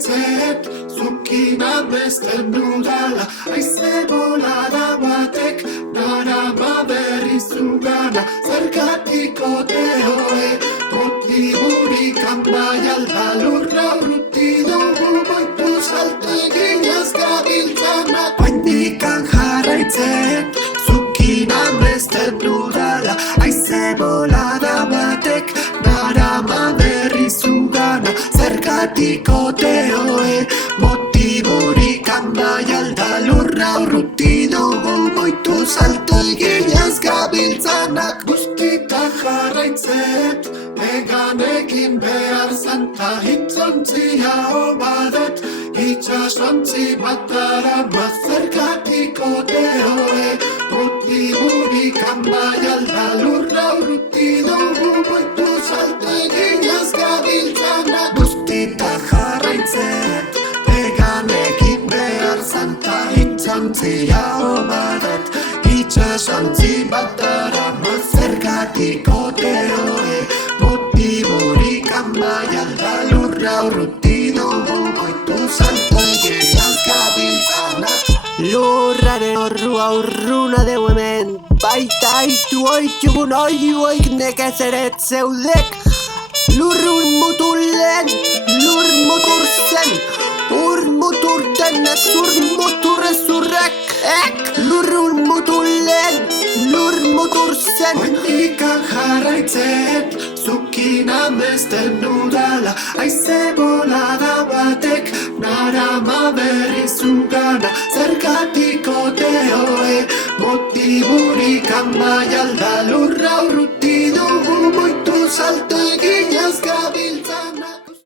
jarraitzet, zukina besten dudala, aize bolada batek, narama berriz zugana, zergatik oteoe, motiburik bai alda lurra urruti dugu boitu salto eginaz gabiltzanak. Oindikan jarraitzet, zukina besten dudala, aize bolada batek, narama berriz zugana, zergatik oteoe, motiburik bai alda lurra urruti dugu boitu salto eginaz gabiltzanak. Guztita jarraitzet, eganekin behar zanta hitzontzia obadet, itxasontzi batara mazergatik oteoe, motiburik bai alda lurra urruti dugu boitu salto eginaz gabiltzanak. Guztita jarraitzet, eganekin behar zanta hitzontzia obadet, itxasontzi batara mazergatik oteoe, motiburik bai alda lurra urruti dugu boitu salto eginaz gabiltzanak. Lurraren orrua urruna deu hemen, baita aitu oitugun oiuoik nekez eret zeudek. Lurrun mutulen, lur mutur zen, ur mutur denez, ur mutur ezurrek. Lurrun mutulen, lur mutur zen. Oindikan jarraitzet, zukina besten dudala, aize bolada batek, narama berriz zugana, zergatik oteoe, motiburik bai alda lurra urruti